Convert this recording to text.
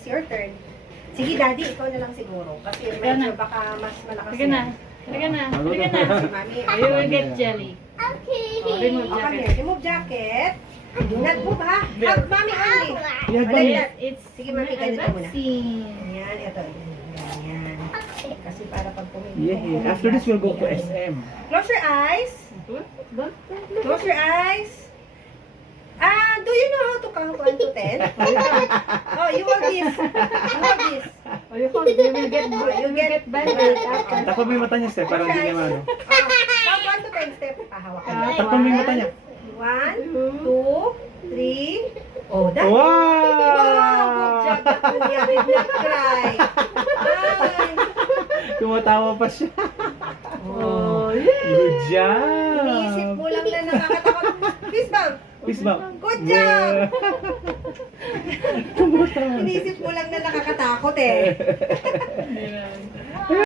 It's your turn. Sige, Daddy, ikaw na lang siguro. Kasi medyo baka mas malakas Sige na. Sige na. Sige na. Si Mami. You will get jelly. Okay. Oh, remove Okay, jacket. remove jacket. Do not move, ha? Hug Mami only. Yeah, Like Mami. that. It's Sige, Mami, ganito muna. vaccine. Yan, ito. Yan. Kasi para pag Yeah, after this we'll go to SM. Close your eyes. Don't. Close your eyes. Do you know how to count 1 to 10? Oh, you will this. You will this. Oh, you will get band-aid after. Takpan mo yung mata niya, Steph, para hindi niya maano. Count 1 to 10 step. Pahawak ka. Takpan mo yung mata niya. 1, 2, 3. Oh, that. Wow! Wow, good job, Kuya. Did not cry. Ay. Tumatawa pa siya. Oh, yeah. Good job! Iniisip mo lang na nakakatakot. Fist bump. Fist bump. Good job! Tumatawa. Iniisip mo lang na nakakatakot eh.